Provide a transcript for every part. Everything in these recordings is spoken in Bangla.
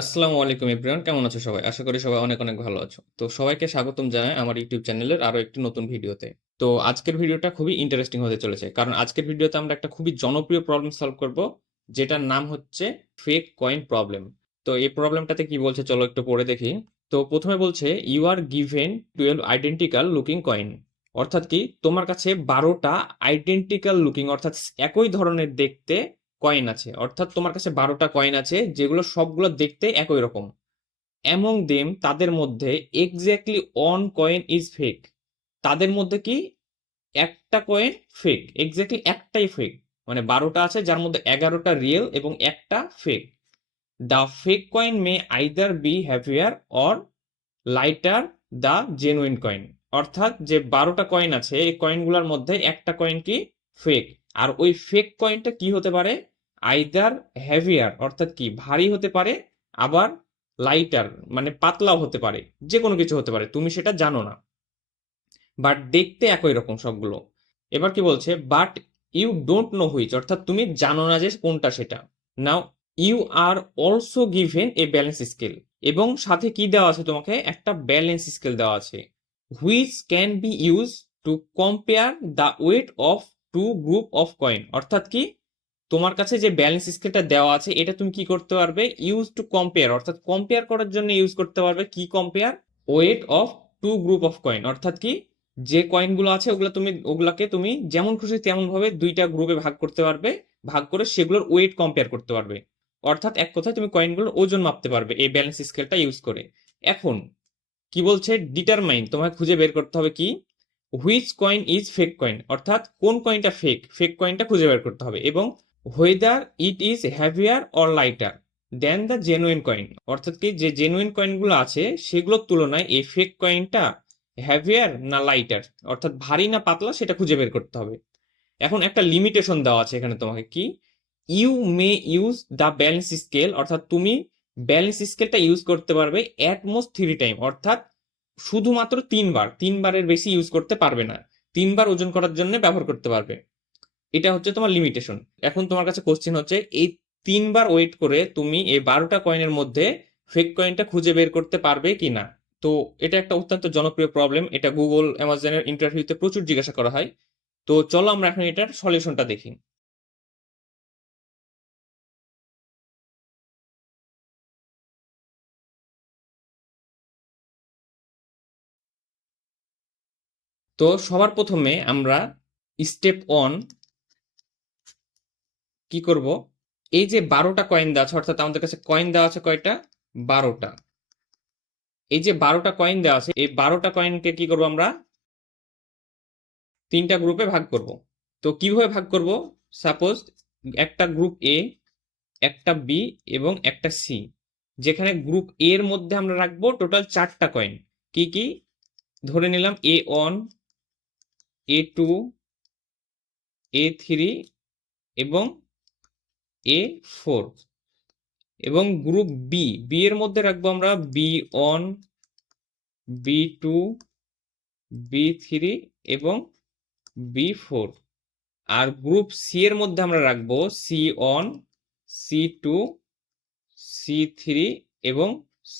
আসসালামু আলাইকুম এভরিওয়ান, কেমন আছো সবাই? আশা করি সবাই অনেক অনেক ভালো আছো। তো সবাইকে স্বাগতম জানাই আমার ইউটিউব চ্যানেলের আরো একটি নতুন ভিডিওতে। তো আজকের ভিডিওটা খুবই ইন্টারেস্টিং হতে চলেছে, কারণ আজকের ভিডিওতে আমরা একটা খুবই জনপ্রিয় প্রবলেম সলভ করব, যেটার নাম হচ্ছে ফেক কয়েন প্রবলেম। তো এই প্রবলেমটাতে কি বলছে চলো একটু পড়ে দেখি। তো প্রথমে বলছে you are given 12 identical looking coin. অর্থাৎ কি, তোমার কাছে 12টা আইডেন্টিক্যাল লুকিং অর্থাৎ একই ধরনের দেখতে কয়েন আছে। অর্থাৎ তোমার কাছে 12টা কয়েন আছে যেগুলো সবগুলো দেখতে একই রকম। অ্যামং দেম, তাদের মধ্যে exactly one coin is fake. তাদের মধ্যে কি একটা কয়েন ফেক, এক্স্যাক্টলি একটাই ফেক। মানে 12টা আছে যার মধ্যে 11টা রিয়েল এবং একটা fake. The fake coin may either be heavier or lighter the genuine coin. অর্থাৎ যে 12টা কয়েন আছে এই কয়েনগুলোর মধ্যে একটা কয়েন কি ফেক, আর ওই ফেক কয়েনটা কি হতে পারে, আইদার হ্যাভিয়ার অর্থাৎ কি ভারী হতে পারে, আবার লাইটার মানে পাতলাও হতে পারে, যে কোনো কিছু হতে পারে, তুমি সেটা জানো না, বাট দেখতে একই রকম সবগুলো। এবার কি বলছে, but you don't know which, অর্থাৎ তুমি জানো না যে কোনটা সেটা। Now you are also given a balance scale, এবং সাথে কি দেওয়া আছে, তোমাকে একটা ব্যালেন্স স্কেল দেওয়া আছে, which can be use to compare the weight of two group of coin. অর্থাৎ কি, তোমার কাছে যে ব্যালেন্স স্কেলটা দেওয়া আছে এটা তুমি কি করতে পারবে, ইউজ টু কম্পেয়ার, অর্থাৎ কম্পেয়ার করার জন্য ইউজ করতে পারবে। কি compare, weight of two group of coin. অর্থাৎ কি, যে কয়েনগুলো আছে ওগুলাকে তুমি যেমন খুশি তেমন ভাবে দুইটা গ্রুপে ভাগ করতে পারবে, ভাগ করে সেগুলোর ওয়েট কম্পেয়ার করতে পারবে। অর্থাৎ এক কথায় তুমি কয়েনগুলোর ওজন মাপতে পারবে এই ব্যালেন্স স্কেলটা ইউজ করে। এখন কি বলছে, ডিটারমাইন, তোমাকে খুঁজে বের করতে হবে কি, which coin is fake coin, অর্থাৎ কোন কয়েনটা ফেক, ফেক কয়েনটা খুঁজে বের করতে হবে, এবং whether it is heavier or lighter than the genuine coin. অর্থাৎ কি, যে জেনুইন কয়েনগুলো আছে সেগুলোর তুলনায় এই ফেক কয়েনটা হ্যাভিয়ার না লাইটার, অর্থাৎ ভারী না পাতলা, সেটা খুঁজে বের করতে হবে। এখন একটা লিমিটেশন দেওয়া আছে এখানে তোমাকে কি, you may use the balance scale, অর্থাৎ তুমি ব্যালেন্স স্কেলটা ইউজ করতে পারবে অ্যাট মোস্ট 3 টাইম, অর্থাৎ শুধুমাত্র 3 বার, 3বারের বেশি ইউজ করতে পারবে না, 3বার ওজন করার জন্য ব্যবহার করতে পারবে। এটা হচ্ছে তোমার লিমিটেশন। এখন তোমার কাছে কোশ্চেন হচ্ছে, এই 3বার ওয়েট করে তুমি এই 12টা কয়েনের মধ্যে ফেক কয়েনটা খুঁজে বের করতে পারবে কি না। তো এটা একটা অত্যন্ত জনপ্রিয় প্রবলেম, এটা গুগল অ্যামাজনের ইন্টারভিউতে প্রচুর জিজ্ঞাসা করা হয়। তো চলো আমরা এখন এটার সলিউশনটা দেখি। তো সবার প্রথমে আমরা স্টেপ অন কি করব, এই যে 12টা কয়েন দেওয়া আছে, অর্থাৎ আমাদের কাছে কয়েন দেওয়া আছে কয়টা, 12টা। এই যে 12টা কয়েন দেওয়া আছে, এই 12টা কয়েনকে কি করব আমরা, 3টা গ্রুপে ভাগ করব। তো কিভাবে ভাগ করব, সাপোজ একটা গ্রুপ এ, একটা বি এবং একটা সি, যেখানে গ্রুপ এ এর মধ্যে আমরা রাখবো টোটাল 4টা কয়েন। কি কি, ধরে নিলাম A1, A2, A3 এবং A4। এবং গ্রুপ বি, বি এর মধ্যে রাখবো আমরা B1, B2, B3 এবং B4। আর গ্রুপ সি এর মধ্যে আমরা রাখবো C1, C2, C3 এবং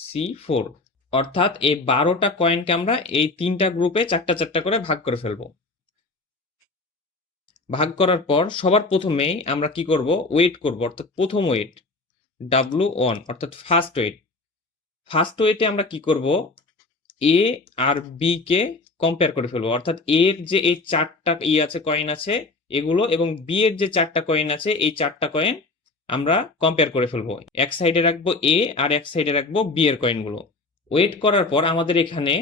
C4। অর্থাৎ এই 12টা কয়েনকে আমরা এই 3টা গ্রুপে 4টা 4টা করে ভাগ করে ফেলবো। ভাগ করার পর সবার প্রথমেই আমরা কি করব, ওয়েট করব, অর্থাৎ প্রথম ওয়েট W1, অর্থাৎ ফার্স্ট ওয়েট। ফার্স্ট ওয়েটে আমরা কি করব, এ আর বি কে কম্পেয়ার করে ফেলবো, অর্থাৎ এর যে এই 4টা আছে কয়েন আছে এগুলো, এবং বি এর যে 4টা কয়েন আছে এই 4টা কয়েন আমরা কম্পেয়ার করে ফেলবো। এক সাইডে রাখবো এ আর এক সাইডে রাখবো বি এর কয়েনগুলো। ওয়েট করার পর আমাদের এখানে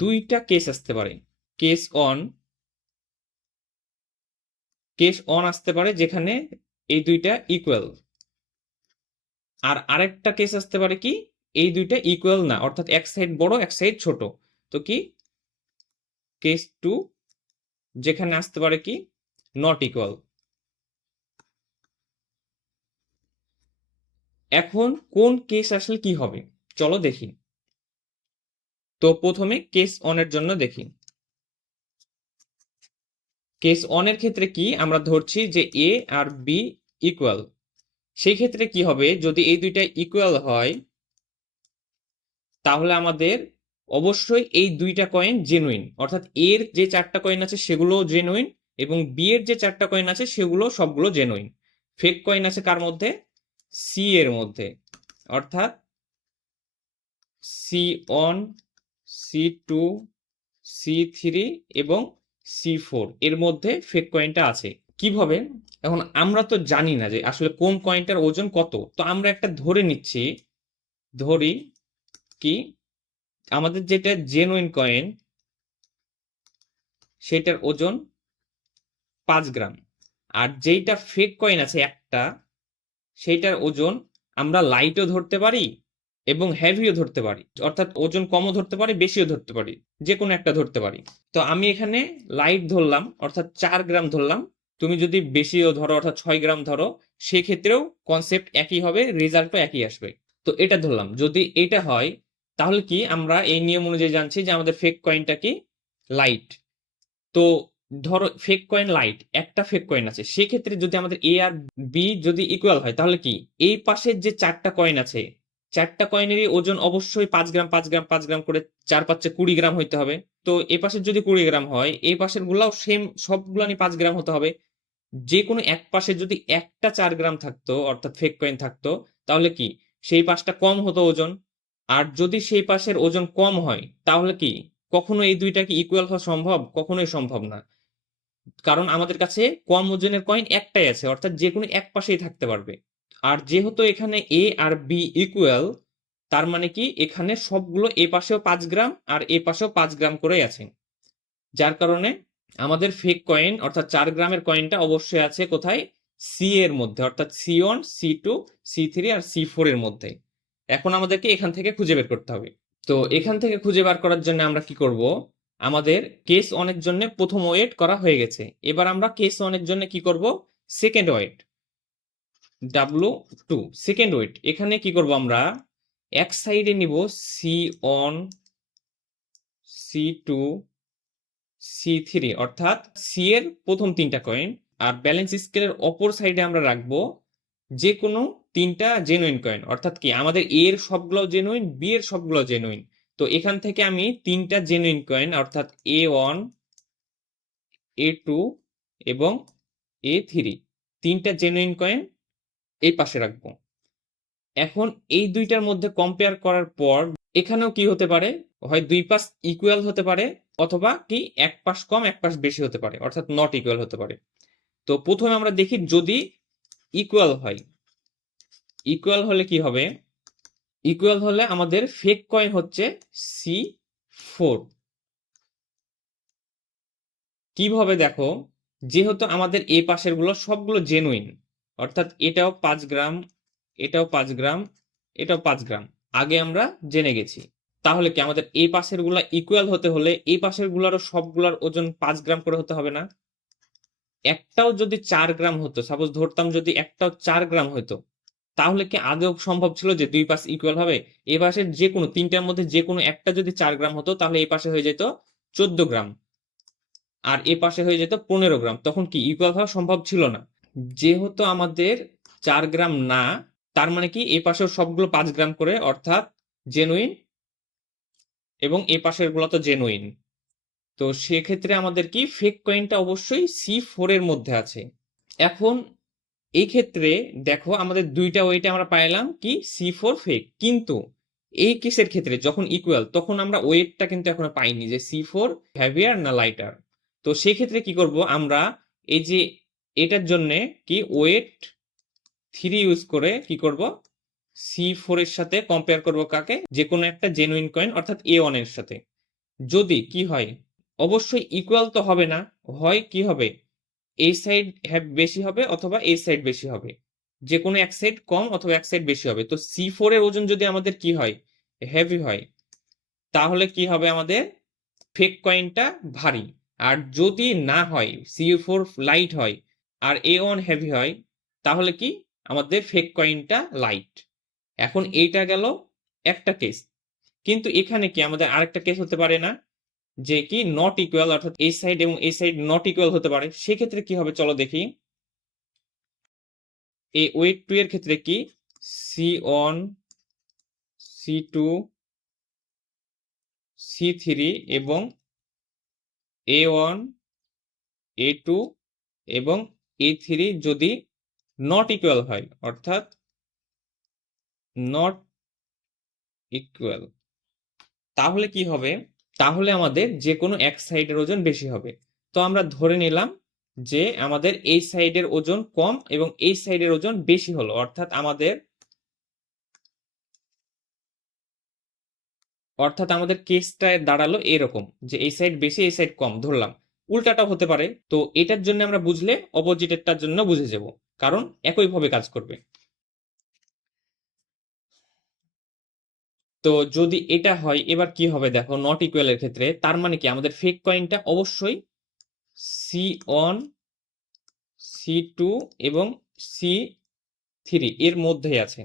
দুইটা কেস আসতে পারে। কেস অন, কেস অন আসতে পারে যেখানে এই দুইটা ইকুয়াল। আর আরেকটা কেস আসতে পারে কি, এই দুইটা ইকুয়াল না, অর্থাৎ এক সাইড বড় এক সাইড ছোট। তো কি, কেস টু, যেখানে আসতে পারে কি নট ইকুয়াল। এখন কোন কেস আসলে কি হবে চলো দেখি। তো প্রথমে কেস অনের জন্য দেখি। কেস অনের ক্ষেত্রে কি, আমরা ধরছি যে এ আর বি ইকুয়াল, সেই ক্ষেত্রে কি হবে, যদি এই দুইটা ইকুয়াল হয় তাহলে আমাদের অবশ্যই এই দুইটা কয়েন জেনুইন, অর্থাৎ এর যে 4টা কয়েন আছে সেগুলো জেনুইন এবং বি এর যে 4টা কয়েন আছে সেগুলো সবগুলো জেনুইন। ফেক কয়েন আছে কার মধ্যে? সি এর মধ্যে, অর্থাৎ C1, C2, C3 এবং C4 এর মধ্যে ফেক কয়েনটা আছে। কিভাবে? এখন আমরা তো জানি না যে আসলে কোন কয়েনটার ওজন কত, তো আমরা একটা ধরে নিচ্ছি, ধরি কি আমাদের যেটা জেনুইন কয়েন সেটার ওজন 5 গ্রাম, আর যেইটা ফেক কয়েন আছে একটা, সেইটার ওজন আমরা লাইটও ধরতে পারি এবং হেভিও ধরতে পারি, অর্থাৎ ওজন কমও ধরতে পারি বেশিও ধরতে পারি, যে কোনো একটা ধরতে পারি। তো আমি এখানে লাইট ধরলাম, অর্থাৎ 4 গ্রাম ধরলাম। তুমি যদি বেশিও ধরো, অর্থাৎ 6 গ্রাম ধরো, সেক্ষেত্রেও কনসেপ্ট একই হবে, রেজাল্টও একই আসবে। তো এটা ধরলাম, যদি এটা হয় তাহলে কি আমরা এই নিয়ম অনুযায়ী জানছি যে আমাদের ফেক কয়েনটা কি লাইট। তো ধরো ফেক কয়েন লাইট, একটা ফেক কয়েন আছে, সেক্ষেত্রে যদি আমাদের এ আর বি যদি ইকুয়াল হয় তাহলে কি এই পাশের যে 4টা কয়েন আছে 4টা কয়েনেরই ওজন অবশ্যই 5 গ্রাম 5 গ্রাম 5 গ্রাম করে 4 5 20 গ্রাম হইতে হবে। তো এ পাশের যদি 20 গ্রাম হয় এই পাশের গুলাও সেম সবগুলো 5 গ্রাম হতে হবে। যে কোনো এক পাশে যদি একটা 4 গ্রাম থাকতো অর্থাৎ ফেক কয়েন থাকতো তাহলে কি সেই পাশটা কম হতো ওজন। আর যদি সেই পাশের ওজন কম হয় তাহলে কি কখনো এই দুইটা কি ইকুয়াল হওয়া সম্ভব? কখনোই সম্ভব না, কারণ আমাদের কাছে কম ওজনের কয়েন একটাই আছে, অর্থাৎ যে কোনো এক পাশেই থাকতে পারবে। আর যেহেতু এখানে এ আর বি ইকুয়াল, তার মানে কি এখানে সবগুলো এ পাশেও 5 গ্রাম আর এ পাশেও 5 গ্রাম করেই আছে, যার কারণে আমাদের ফেক কয়েন অর্থাৎ 4 গ্রামের কয়েনটা অবশ্যই আছে কোথায়? সি এর মধ্যে, অর্থাৎ C1, C2, C3 আর C4 এর মধ্যে। এখন আমাদেরকে এখান থেকে খুঁজে বের করতে হবে। তো এখান থেকে খুঁজে বার করার জন্য আমরা কি করব, আমাদের কেস অনেক জন্য প্রথম ওয়েট করা হয়ে গেছে, এবার আমরা কেস অনেক জন্য কি করব, second wait W2 second wait. এখানে কি করব আমরা, এক সাইডে নিব C1, C2, C3 অর্থাৎ সি এর প্রথম 3টা কয়েন, আর ব্যালেন্স স্কেলের অপর সাইডে আমরা রাখবো যে কোনো 3টা জেনুইন কয়েন, অর্থাৎ কি আমাদের এ এর সবগুলো জেনুইন বি এর সবগুলো জেনুইন। তো এখান থেকে আমি 3টা জেনুইন কয়েন অর্থাৎ A1, A2 এবং A3 3টা জেনুইন কয়েন এই পাশে রাখবো। এখন এই দুইটার মধ্যে কম্পেয়ার করার পর এখানেও কি হতে পারে, হয় দুই পাশ ইকুয়াল হতে পারে অথবা কি এক পাশ কম এক পাশ বেশি হতে পারে, অর্থাৎ নট ইকুয়াল হতে পারে। তো প্রথমে আমরা দেখি যদি ইকুয়াল হয়, ইকুয়াল হলে কি হবে, ইকুয়াল হলে আমাদের ফেক কয়েন হচ্ছে C4। কিভাবে দেখো, যেহেতু আমাদের এই পাশের গুলো সবগুলো জেনুইন, অর্থাৎ এটাও 5 গ্রাম, এটাও 5 গ্রাম, এটাও 5 গ্রাম, আগে আমরা জেনে গেছি। তাহলে কি আমাদের এই পাশের গুলা ইকুয়াল হতে হলে এই পাশের গুলারও সবগুলার ওজন 5 গ্রাম করে হতে হবে না? একটাও যদি 4 গ্রাম হতো, সাপোজ ধরতাম যদি একটাও 4 গ্রাম হতো, তাহলে কি আদৌ সম্ভব ছিল যে দুই পাশ ইকুয়াল হবে? এই পাশের যে কোনো 3টার মধ্যে যে কোনো একটা যদি 4 গ্রাম হতো তাহলে এই পাশে হয়ে যেত 14 গ্রাম আর এ পাশে হয়ে যেত 15 গ্রাম, তখন কি ইকুয়াল হওয়া সম্ভব ছিল না। যেহেতু আমাদের 4 গ্রাম না, তার মানে কি এই পাশেও সবগুলো 5 গ্রাম করে, অর্থাৎ জেনুইন, এবং এ পাশের গুলো তো জেনুইন। তো সেক্ষেত্রে আমাদের কি ফেক কয়েনটা অবশ্যই C4 এর মধ্যে আছে। এখন এই ক্ষেত্রে দেখো আমাদের দুইটা ওয়েটে আমরা পাইলাম কি C4 ফেক, কিন্তু এই কেসের ক্ষেত্রে যখন ইকুয়াল তখন আমরা ওয়েটটা কিন্তু এখনো পাইনি যে C4 হেভিয়ার না লাইটার। তো সেই ক্ষেত্রে কি করব আমরা, এই যে এটার জন্য কি ওয়েট 3 ইউজ করে কি করব, C4 এর সাথে কম্পেয়ার করব কাকে, যে কোনো একটা জেনুইন কয়েন অর্থাৎ A1 এর সাথে। যদি কি হয়, অবশ্যই ইকুয়াল তো হবে না, হয় কি হবে এই সাইড বেশি হবে অথবা এই সাইড বেশি হবে, যে কোনো এক সাইড কম অথবা এক সাইড বেশি হবে। তো C4 এর ওজন যদি আমাদের কি হয়, হেভি হয়, তাহলে কি হবে আমাদের ফেক কয়েনটা ভারী। আর যদি না হয় C4 লাইট হয় আর A1 হেভি হয়, তাহলে কি আমাদের ফেক কয়েনটা লাইট। এখন এইটা গেল একটা কেস, কিন্তু এখানে কি আমাদের আরেকটা কেস হতে পারে না, যে কি নট ইকুয়াল, অর্থাৎ এই সাইড এবং এই সাইড নট ইকুয়াল হতে পারে। সেক্ষেত্রে কি হবে চলো দেখি। এই ওয়েট 2 এর ক্ষেত্রে কি C1 C2 C3 এবং A1 A2 এবং A3 যদি নট ইকুয়াল হয়, অর্থাৎ নট ইকুয়াল, তাহলে কি হবে? তাহলে আমাদের যে কোনো এক সাইডের ওজন বেশি হবে। তো আমরা ধরে নিলাম যে আমাদের এই সাইডের ওজন কম এবং এই সাইডের ওজন বেশি হলো, অর্থাৎ আমাদের কেসটা দাঁড়ালো এরকম যে এই সাইড বেশি এই সাইড কম ধরলাম। উল্টাটাও হতে পারে। তো এটার জন্য আমরা বুঝলে অপোজিটেরটার জন্য বুঝে যাব, কারণ একইভাবে কাজ করবে। তো যদি এটা হয়, এবার কি হবে দেখো, নট ইকুয়ালের ক্ষেত্রে তার মানে কি আমাদের ফেক কয়েনটা অবশ্যই C1 C2 এবং C3 এর মধ্যেই আছে।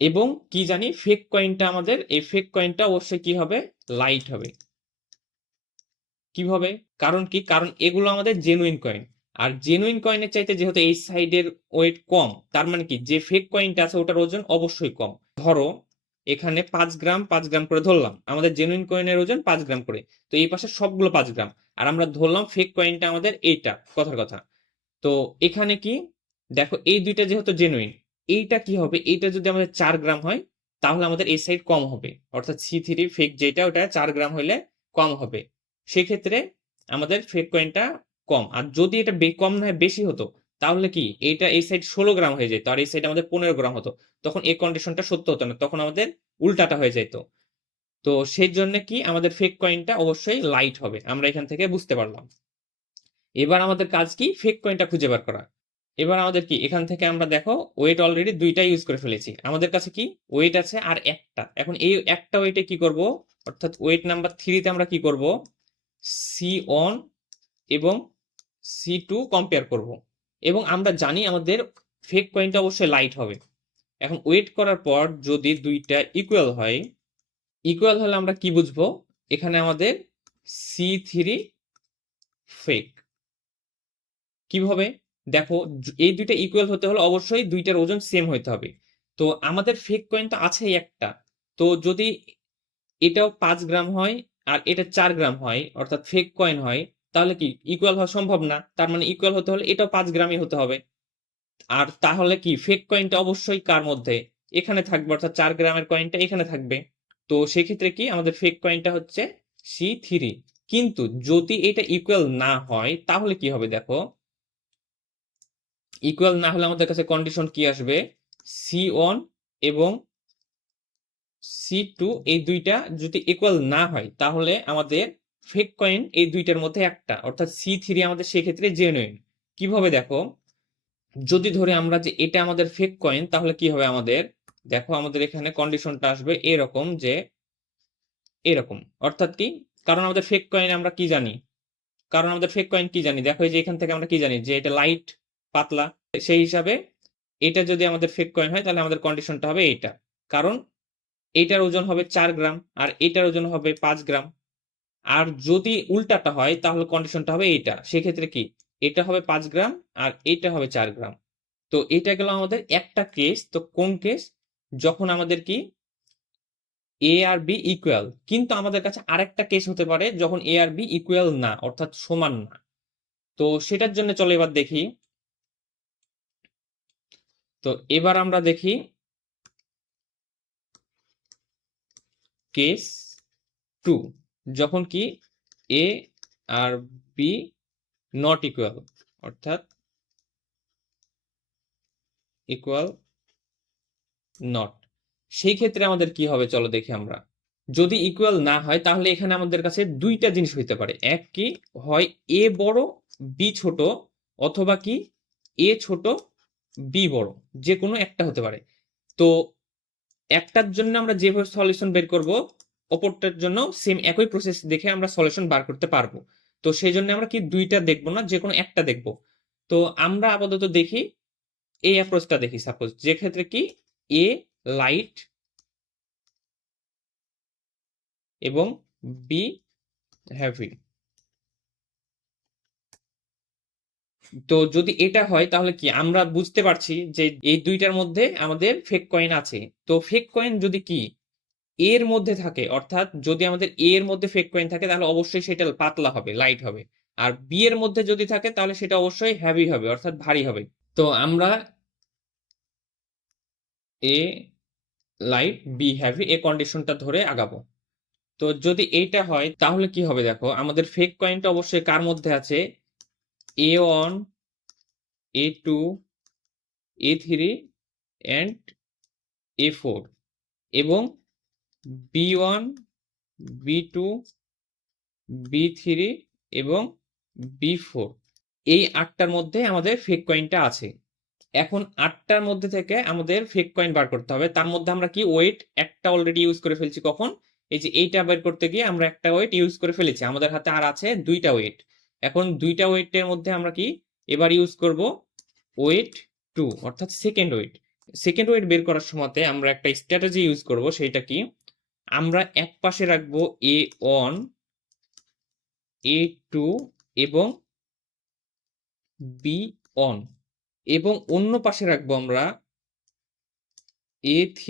এবং কি জানি ফেক কয়েনটা আমাদের, এই ফেক কয়েনটা অবশ্যই কি হবে, লাইট হবে। কিভাবে? কারণ কি, কারণ এগুলো আমাদের জেনুইন কয়েন। আর জেনুইন কয়েনের চাইতে যেহেতু এই সাইডের ওয়েট কম, তার মানে কি যে ফেক কয়েনটা আছে ওটার ওজন অবশ্যই কম। ধরো এখানে 5 গ্রাম 5 গ্রাম করে ধরলাম, আমাদের জেনুইন কয়েনের ওজন 5 গ্রাম করে। তো এই পাশে সবগুলো 5 গ্রাম, আর আমরা ধরলাম ফেক কয়েনটা আমাদের এইটা, কথার কথা। তো এখানে কি দেখো, এই দুইটা যেহেতু জেনুইন, এইটা কি হবে, এইটা যদি আমাদের 4 গ্রাম হয় তাহলে আমাদের এই সাইড কম হবে, অর্থাৎ C3 ফেক যেটা ওটা 4 গ্রাম হলে কম হবে। সেক্ষেত্রে আমাদের ফেক কয়েনটা কম। আর যদি এটা কম নয় বেশি হতো, তাহলে কি এইটা এই সাইড 16 গ্রাম হয়ে যেত আর এই সাইড আমাদের 15 গ্রাম হতো, তখন এই কন্ডিশনটা সত্য হতো না, তখন আমাদের উল্টাটা হয়ে যেত। তো সেই জন্য কি আমাদের ফেক কয়েনটা অবশ্যই লাইট হবে, আমরা এখান থেকে বুঝতে পারলাম। এবার আমাদের কাজ কি, ফেক কয়েনটা খুঁজে বের করা। এবার আমাদের কি, এখান থেকে আমরা দেখো ওয়েট অলরেডি দুইটা ইউজ করে ফেলেছি, আমাদের কাছে কি ওয়েট আছে আর একটা। এখন এই একটা ওয়েটে কি করব, অর্থাৎ ওয়েট নাম্বার 3তে আমরা কি করব, C1 এবং C2 কম্পেয়ার করব। এবং আমরা জানি আমাদের ফেক কয়েনটা অবশ্যই লাইট হবে। এখন ওয়েট করার পর যদি দুইটা ইকুয়াল হয়, ইকুয়াল হলে আমরা কি বুঝবো, এখানে আমাদের C3 ফেক। কিভাবে? দেখো, এই দুইটা ইকুয়াল হতে হলে অবশ্যই দুইটার ওজন সেম হইতে হবে। তো আমাদের ফেক কয়েন তো আছেই একটা। তো যদি এটাও 5 গ্রাম হয় আর এটা 4 গ্রাম হয়, অর্থাৎ ফেক কয়েন হয়, তাহলে কি ইকুয়াল হওয়া সম্ভব না। তার মানে ইকুয়াল হতে হলে এটাও 5 গ্রামই হতে হবে। আর তাহলে কি ফেক কয়েনটা অবশ্যই কার মধ্যে, এখানে থাকবে, অর্থাৎ 4 গ্রামের কয়েনটা এখানে থাকবে। তো সেক্ষেত্রে কি আমাদের ফেক কয়েনটা হচ্ছে C3। কিন্তু যদি এটা ইকুয়াল না হয় তাহলে কি হবে দেখো, ইকুয়াল না হলে আমাদের কাছে কন্ডিশন কি আসবে, C1 এবং C2 এই দুইটা যদি ইকুয়াল না হয় তাহলে আমাদের ফেক কয়েন এই দুইটার মধ্যে একটা, অর্থাৎ C3 আমাদের সেক্ষেত্রে জেনুইন। কিভাবে দেখো, যদি ধরে আমরা যে এটা আমাদের ফেক কয়েন, তাহলে কি হবে আমাদের, দেখো আমাদের এখানে কন্ডিশনটা আসবে এরকম যে এরকম, অর্থাৎ কি, কারণ আমাদের ফেক কয়েন আমরা কি জানি, দেখো এই যে এখান থেকে আমরা কি জানি যে এটা লাইট, পাতলা। সেই হিসাবে এটা যদি আমাদের ফেক কয়েন হয় তাহলে আমাদের কন্ডিশনটা হবে এইটা, কারণ এইটার ওজন হবে 4 গ্রাম আর এটার ওজন হবে 5 গ্রাম। আর যদি উল্টাটা হয় তাহলে কন্ডিশনটা হবে এইটা, সেক্ষেত্রে কি এটা হবে 5 গ্রাম আর এটা হবে 4 গ্রাম। তো এটা গেল আমাদের একটা কেস। তো কোন কেস, যখন আমাদের কি এ আর বি ইকুয়াল। কিন্তু আমাদের কাছে আরেকটা কেস হতে পারে যখন এ আর বি ইকুয়াল না, অর্থাৎ সমান না। তো সেটার জন্য চলো এবার দেখি। তো এবার আমরা দেখি কেস 2, যখন কি এ আর বি নট ইকুয়াল, অর্থাৎ ইকুয়াল নট। সেই ক্ষেত্রে আমাদের কি হবে চলো দেখি আমরা। যদি ইকুয়াল না হয় তাহলে এখানে আমাদের কাছে দুইটা জিনিস হইতে পারে, এক কি, হয় এ বড় বি ছোট, অথবা কি এ ছোট বি বড়, যে কোনো একটা হতে পারে। তো একটার জন্য আমরা যেভাবে সলিউশন বের করব, অপরটার জন্য সেম একই প্রসেস দেখে আমরা সলিউশন বার করতে পারবো। তো সেই জন্য আমরা কি দুইটা দেখবো না, যে কোনো একটা দেখবো। তো আমরা আপাতত দেখি এই অ্যাপ্রোচটা দেখি, সাপোজ যে ক্ষেত্রে কি এ লাইট এবং বি হেভি। তো যদি এটা হয় তাহলে কি আমরা বুঝতে পারছি যে এই দুইটার মধ্যে আমাদের ফেক কয়েন আছে। তো ফেক কয়েন যদি কি এর মধ্যে থাকে, অর্থাৎ যদি আমাদের এর মধ্যে ফেক কয়েন থাকে তাহলে অবশ্যই সেটা পাতলা হবে, লাইট হবে। আর বি এর মধ্যে যদি থাকে তাহলে সেটা অবশ্যই হেভি হবে, অর্থাৎ ভারী হবে। তো আমরা এ লাইট বি হেভি এই কন্ডিশনটা ধরে আগাবো। তো যদি এইটা হয় তাহলে কি হবে, দেখো আমাদের ফেক কয়েনটা অবশ্যই কার মধ্যে আছে, A1, A2, A3 and A4, এবং B1, B2, B3 এবং B4, এই 8টার মধ্যে আমাদের ফেক কয়েনটা আছে। এখন 8টার মধ্যে থেকে আমাদের ফেক কয়েন বার করতে হবে। তার মধ্যে আমরা কি ওয়েট একটা অলরেডি ইউজ করে ফেলছি, কখন, এই যে এইটা বের করতে গিয়ে আমরা একটা ওয়েট ইউজ করে ফেলেছি, আমাদের হাতে আর আছে দুইটা ওয়েট। এখন দুইটা ওয়েটের মধ্যে আমরা কি এবার ইউজ করব ওয়েট 2, অর্থাৎ সেকেন্ড ওয়েট। সেকেন্ড ওয়েট বের করার সময়তে আমরা একটা স্ট্র্যাটেজি ইউজ করব, সেটা কি, আমরা এক পাশে রাখবো A1, A2 এবং B1, এবং অন্য পাশে রাখবো আমরা A3,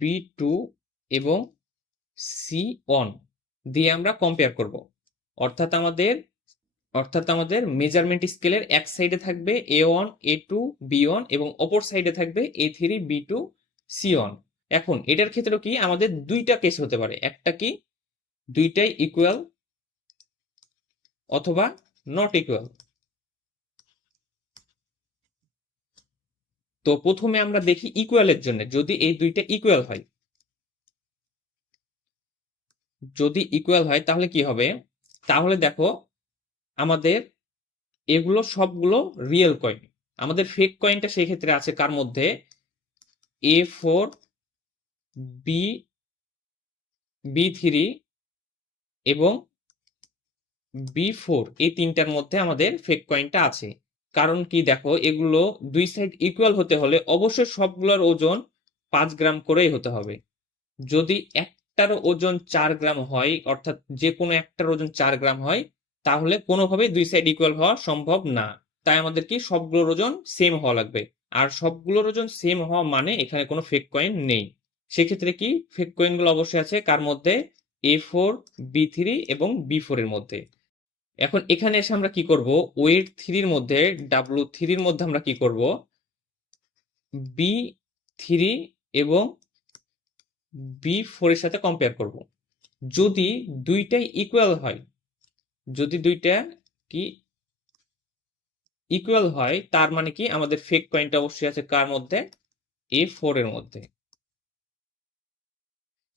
B2 এবং C1 দিয়ে আমরা কম্পেয়ার করব। অর্থাৎ আমাদের মেজারমেন্ট স্কেলের এক সাইডে থাকবে A1, A2, B1 এবং অপর সাইডে থাকবে A3, B2, C1। এখন এটার ক্ষেত্রে কি আমাদের দুইটা কেস হতে পারে, একটা কি দুইটাই ইকুয়াল অথবা নট ইকুয়াল। তো প্রথমে আমরা দেখি ইকুয়ালের জন্য, যদি এই দুইটা ইকুয়াল হয়, যদি ইকুয়াল হয় তাহলে কি হবে, তাহলে দেখো আমাদের এগুলো সবগুলো রিয়েল কয়েন। আমাদের ফেক কয়েনটা সেই ক্ষেত্রে আছে কার মধ্যে, A4, B3 এবং B4, এই তিনটার মধ্যে আমাদের ফেক কয়েনটা আছে। কারণ কি দেখো, এগুলো দুই সাইড ইকুয়াল হতে হলে অবশ্যই সবগুলোর ওজন 5 গ্রাম করেই হতে হবে। যদি একটার ওজন 4 গ্রাম হয়, অর্থাৎ যে কোনো একটার ওজন 4 গ্রাম হয়, তাহলে কোনোভাবেই দুই সাইড ইকুয়াল হওয়া সম্ভব না। তাই আমাদের কি সবগুলোর ওজন সেম হওয়া লাগবে। আর সবগুলোর ওজন সেম হওয়া মানে এখানে কোনো ফেক কয়েন নেই। সেক্ষেত্রে কি ফেক কয়েনগুলো অবশ্যই আছে কার মধ্যে, A4, B3 এবং B4 এর মধ্যে। এখন এখানে এসে আমরা কি করব, ওয়েট 3 এর মধ্যে, W3 এর মধ্যে আমরা কি করব, B3 এবং B4 এর সাথে কম্পেয়ার করব। যদি দুইটাই ইকুয়াল হয়, যদি দুইটা কি ইকুয়াল হয়, তার মানে কি আমাদের ফেক কয়েনটা অবশ্যই আছে কার মধ্যে, A4 এর মধ্যে।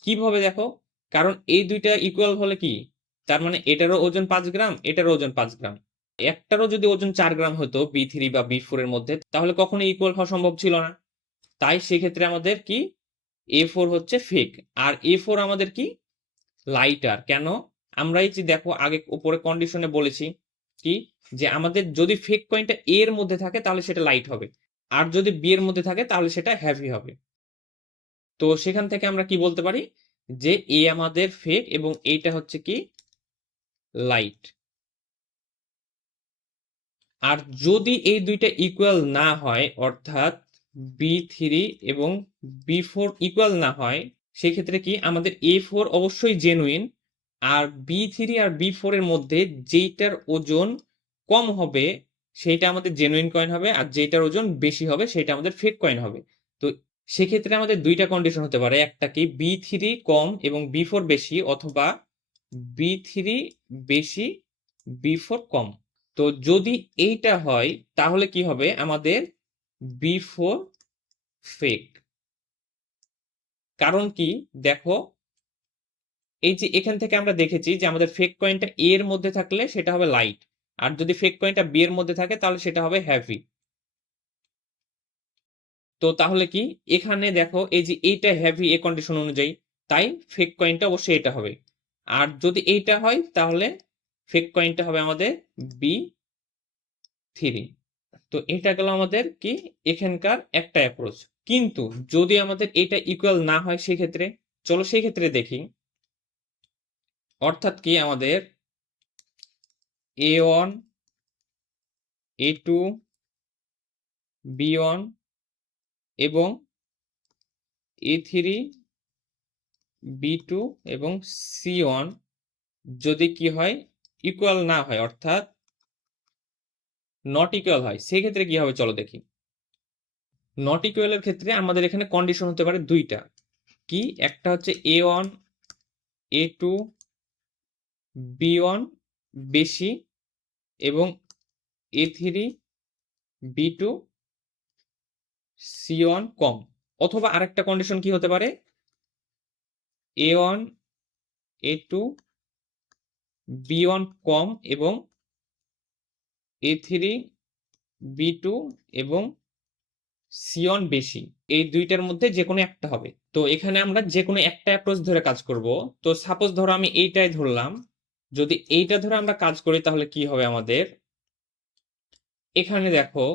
কিভাবে দেখো, কারণ এই দুইটা ইকুয়াল হলে কি, তার মানে এটারও ওজন 5 গ্রাম, এটারও ওজন 5 গ্রাম। একটারও যদি ওজন 4 গ্রাম হতো B3 বা B4 এর মধ্যে, তাহলে কখনো ইকুয়াল হওয়া সম্ভব ছিল না। তাই সেক্ষেত্রে আমাদের কি A4 হচ্ছে ফেক, আর A4 আমাদের কি লাইটার। কেন, আমরা এই যে দেখো আগে উপরে কন্ডিশনে বলেছি কি, যে আমাদের যদি ফেক কয়েনটা A এর মধ্যে থাকে তাহলে সেটা লাইট হবে, আর যদি B এর মধ্যে থাকে তাহলে সেটা হেভি হবে। তো সেখান থেকে আমরা কি বলতে পারি যে A আমাদের ফেক এবং এইটা হচ্ছে কি লাইট। আর যদি এই দুইটা ইকুয়াল না হয়, অর্থাৎ B3 এবং B4 ইকুয়াল না হয়, সেক্ষেত্রে কি আমাদের A4 অবশ্যই জেনুইন, আর B3 আর B4 এর মধ্যে যেইটার ওজন কম হবে সেইটা আমাদের জেনুইন কয়েন হবে, আর যেটার ওজন বেশি হবে সেটা আমাদের ফেক কয়েন হবে। তো সেক্ষেত্রে আমাদের দুইটা কন্ডিশন হতে পারে, একটা কি B3 কম এবং B4 বেশি, অথবা B3 বেশি B4 কম। তো যদি এইটা হয় তাহলে কি হবে, আমাদের B4 ফেক। কারণ কি দেখো, এই যে এখান থেকে আমরা দেখেছি যে আমাদের ফেক কয়েনটা A এর মধ্যে থাকলে সেটা হবে লাইট, আর যদি ফেক কয়েনটা B এর মধ্যে থাকে তাহলে সেটা হবে হেভি। তো তাহলে কি এখানে দেখো এই যে এইটা হেভি এ কন্ডিশন অনুযায়ী, তাই ফেক কয়েনটা অবশ্যই এটা হবে। আর যদি এইটা হয় তাহলে ফেক কয়েনটা হবে আমাদের B3। তো এটা গেল আমাদের কি এখানকার একটা অ্যাপ্রোচ। কিন্তু যদি আমাদের এটা ইকুয়াল না হয় সেক্ষেত্রে, চলো সেই ক্ষেত্রে দেখি। অর্থাৎ কি আমাদের A1, A2 B1 এবং A3 B2 এবং C1 যদি কি হয় ইকুয়াল না হয় অর্থাৎ নট ইকুয়াল হয় সেক্ষেত্রে কি হবে চলো দেখি। নট ইকুয়ালের ক্ষেত্রে আমাদের এখানে কন্ডিশন হতে পারে দুইটা। কি একটা হচ্ছে A1 A2 B1 বেশি এবং A3 B2 C1 কম, অথবা আরেকটা কন্ডিশন কি হতে পারে A1 A2 B1 কম এবং A3 B2 এবং C1 বেশি। এই দুইটার মধ্যে যে কোনো একটা হবে। তো এখানে আমরা যে কোনো একটা অ্যাপ্রোচ ধরে কাজ করব। তো সাপোজ ধরো আমি এইটাই ধরলাম, যদি এইটা ধরে আমরা কাজ করি তাহলে কি হবে আমাদের এখানে দেখো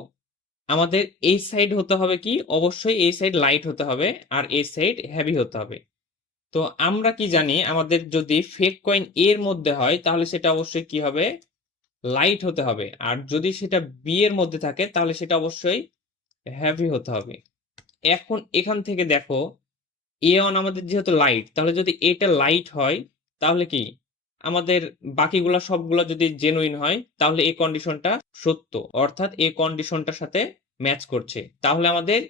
আমাদের এই সাইড হতে হবে কি অবশ্যই এই সাইড লাইট হতে হবে আর এই সাইড হেভি হতে হবে। তো আমরা কি জানি আমাদের যদি ফেক কয়েন এর মধ্যে হয় তাহলে সেটা অবশ্যই কি হবে লাইট হতে হবে, আর যদি সেটা বি এর মধ্যে থাকে তাহলে সেটা অবশ্যই হেভি হতে হবে। এখন এখান থেকে দেখো A1 আমাদের যেহেতু লাইট, তাহলে যদি এটা লাইট হয় তাহলে কি আমাদের বাকিগুলা সবগুলা যদি জেনুইন হয় তাহলে এই কন্ডিশনটা সত্য, অর্থাৎ এই কন্ডিশনটার সাথে ম্যাচ করছে। তাহলে আমাদের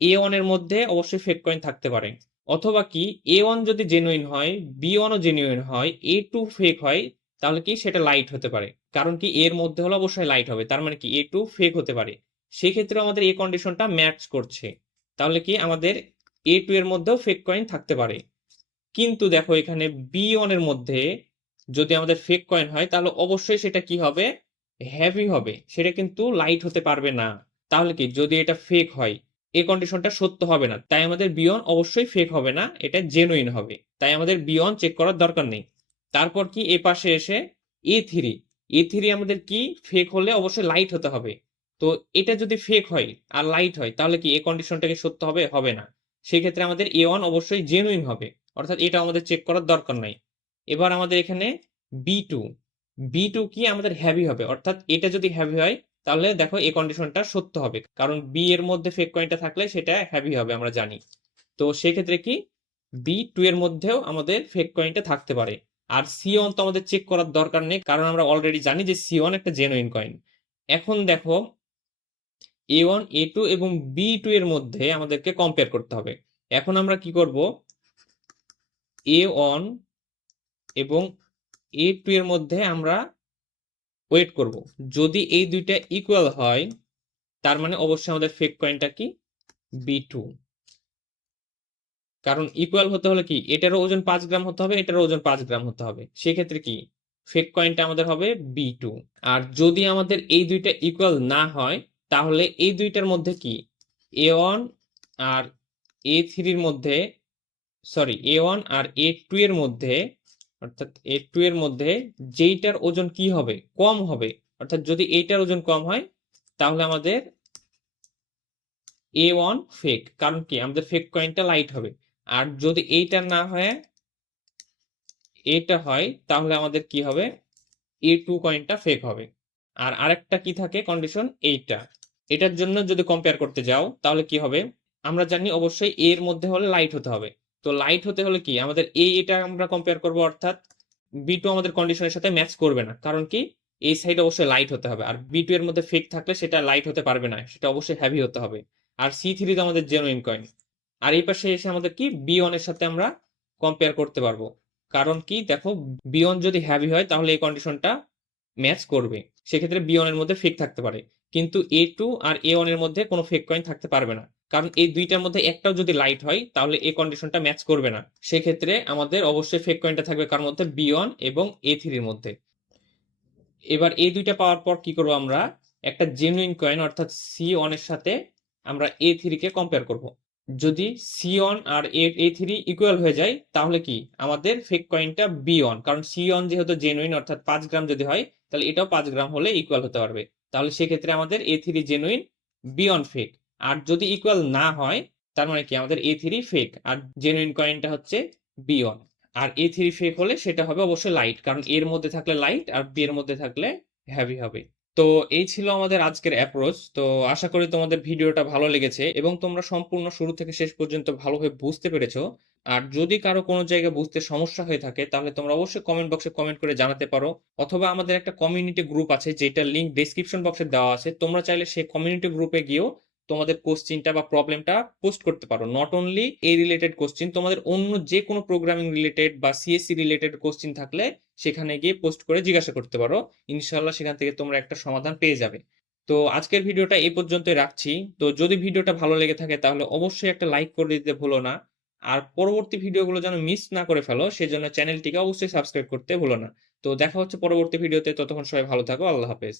A1 এর মধ্যে অবশ্যই ফেক কয়েন থাকতে পারে। অথবা কি A1 যদি জেনুইন হয় B1 ও জেনুইন হয় A2 ফেক হয় তাহলে কি সেটা লাইট হতে পারে, কারণ কি এর মধ্যে হলে অবশ্যই লাইট হবে, তার মানে কি A2 ফেক হতে পারে। সেক্ষেত্রে আমাদের এই কন্ডিশনটা ম্যাচ করছে, তাহলে কি আমাদের A2 এর মধ্যেও ফেক কয়েন থাকতে পারে। কিন্তু দেখো এখানে B1 এর মধ্যে যদি আমাদের ফেক কয়েন হয় তাহলে অবশ্যই সেটা কি হবে হেভি হবে, সেটা কিন্তু লাইট হতে পারবে না। তাহলে কি যদি এটা ফেক হয় এই কন্ডিশনটা সত্য হবে না, তাই আমাদের B1 অবশ্যই ফেক হবে না, এটা জেনুইন হবে, তাই আমাদের B1 চেক করার দরকার নেই। তারপর কি এ পাশে এসে A3 আমাদের কি ফেক হলে অবশ্যই লাইট হতে হবে। তো এটা যদি ফেক হয় আর লাইট হয় তাহলে কি এই কন্ডিশনটা কি সত্য হবে হবে না, সেক্ষেত্রে আমাদের A1 অবশ্যই জেনুইন হবে, অর্থাৎ এটা আমাদের চেক করার দরকার নাই। এবার আমাদের এখানে বি টু কি আমাদের হ্যাভি হবে, অর্থাৎ এটা যদি হ্যাভি হয় তাহলে দেখো এই কন্ডিশনটা সত্য হবে, কারণ বি এর মধ্যে ফেক কয়েনটা থাকলে সেটা হ্যাভি হবে আমরা জানি। তো সেক্ষেত্রে কি B2 এর মধ্যেও আমাদের ফেক কয়েনটা থাকতে পারে। আর C1 তো আমাদের চেক করার দরকার নেই, কারণ আমরা অলরেডি জানি যে C1 একটা জেনুইন কয়েন। এখন দেখো A1 A2 এবং B2 এর মধ্যে আমাদেরকে কম্পেয়ার করতে হবে। এখন আমরা কি করব A1 এবং A2 এর মধ্যে আমরা ওয়েট করব, যদি এই দুইটা ইকুয়াল হয় তার মানে অবশ্যই আমাদের ফেক কয়েনটা কি B2, কারণ ইকুয়াল হতে হলে কি এটারও ওজন 5 গ্রাম হতে হবে এটারও ওজন 5 গ্রাম হতে হবে, সেক্ষেত্রে কি ফেক কয়েনটা আমাদের হবে B2। আর যদি আমাদের এই দুইটা ইকুয়াল না হয় তাহলে এই দুইটার মধ্যে কি A1 আর A3 এর মধ্যে সরি A1 আর A2 এর মধ্যে, অর্থাৎ A2 এর মধ্যে যেইটার ওজন কি হবে কম হবে, অর্থাৎ যদি এইটার ওজন কম হয় তাহলে আমাদের A1 ফেক, কারণ কি আমাদের ফেক কয়েনটা লাইট হবে। আর যদি এইটা না হয় এটা হয় তাহলে আমাদের কি হবে A2 কয়েনটা ফেক হবে। আর আরেকটা কি থাকে কন্ডিশন এইটা, এটার জন্য যদি কম্পেয়ার করতে যাও তাহলে কি হবে আমরা জানি অবশ্যই এর মধ্যে হলে লাইট হতে হবে। তো লাইট হতে হলে কি আমাদের এটা আমরা কম্পেয়ার করব, অর্থাৎ B2 আমাদের কন্ডিশনের সাথে ম্যাচ করবে না, কারণ কি এই সাইড অবশ্যই লাইট হতে হবে, আর B2 এর মধ্যে ফেক থাকলে সেটা লাইট হতে পারবে না, সেটা অবশ্যই হেভি হতে হবে। আর C3 তো আমাদের জেনুইন কয়েন। আর এই পাশে এসে আমাদের কি B1 এর সাথে আমরা কম্পেয়ার করতে পারবো, কারণ কি দেখো B1 যদি হেভি হয় তাহলে এই কন্ডিশনটা ম্যাচ করবে, সেক্ষেত্রে B1 এর মধ্যে ফেক থাকতে পারে। কিন্তু A2 আর A1 এর মধ্যে কোনো ফেক কয়েন থাকতে পারবে না, কারণ এই দুইটার মধ্যে একটাও যদি লাইট হয় তাহলে এই কন্ডিশনটা ম্যাচ করবে না, সেক্ষেত্রে আমাদের অবশ্যই ফেক কয়েনটা থাকবে কার মধ্যে B1 এবং A3 এর মধ্যে। এবার এই দুইটা পাওয়ার পর কি করব আমরা একটা জেনুইন কয়েন অর্থাৎ C1 এর সাথে আমরা A3 কে কম্পেয়ার করব। যদি C1 আর A3 ইকুয়াল হয়ে যায় তাহলে কি আমাদের ফেক কয়েনটা B1, কারণ C1 যেহেতু জেনুইন অর্থাৎ 5 গ্রাম যদি হয় তাহলে এটাও 5 গ্রাম হলে ইকুয়াল হতে পারবে, তাহলে সেক্ষেত্রে আমাদের A3 জেনুইন B1 ফেক। আর যদি ইকুয়াল না হয় তার মানে কি আমাদের A3 ফেক আর জেনুইন কয়েনটা হচ্ছে B1। আর A3 ফেক হলে সেটা হবে অবশ্যই লাইট, কারণ এর মধ্যে থাকলে লাইট আর বি এর মধ্যে থাকলে হেভি হবে। তো এই ছিল আমাদের আজকের অ্যাপ্রোচ। তো আশা করি তোমাদের ভিডিওটা ভালো লেগেছে এবং তোমরা সম্পূর্ণ শুরু থেকে শেষ পর্যন্ত ভালোভাবে বুঝতে পেরেছো। আর যদি কারো কোনো জায়গায় বুঝতে সমস্যা হয়ে থাকে তাহলে তোমরা অবশ্যই কমেন্ট বক্সে কমেন্ট করে জানাতে পারো, অথবা আমাদের একটা কমিউনিটি গ্রুপ আছে যেটার লিংক ডেসক্রিপশন বক্সে দেওয়া আছে, তোমরা চাইলে সেই কমিউনিটি গ্রুপে গিয়েও তোমাদের কোশ্চিনটা বা প্রবলেমটা পোস্ট করতে পারো। নট অনলি এই রিলেটেড কোশ্চিন, তোমাদের অন্য যে কোনো প্রোগ্রামিং রিলেটেড বা সিএসসি রিলেটেড কোশ্চিন থাকলে সেখানে গিয়ে পোস্ট করে জিজ্ঞাসা করতে পারো। ইনশাল্লাহ সেখান থেকে তোমরা একটা সমাধান পেয়ে যাবে। তো আজকের ভিডিওটা এই পর্যন্তই রাখছি। তো যদি ভিডিওটা ভালো লেগে থাকে তাহলে অবশ্যই একটা লাইক করে দিতে ভুলো না। আর পরবর্তী ভিডিওগুলো যেন মিস না করে ফেলো সেজন্য চ্যানেলটিকে অবশ্যই সাবস্ক্রাইব করতে ভুলো না। তো দেখা হচ্ছে পরবর্তী ভিডিওতে, ততক্ষণ সবাই ভালো থাকো, আল্লাহ হাফেজ।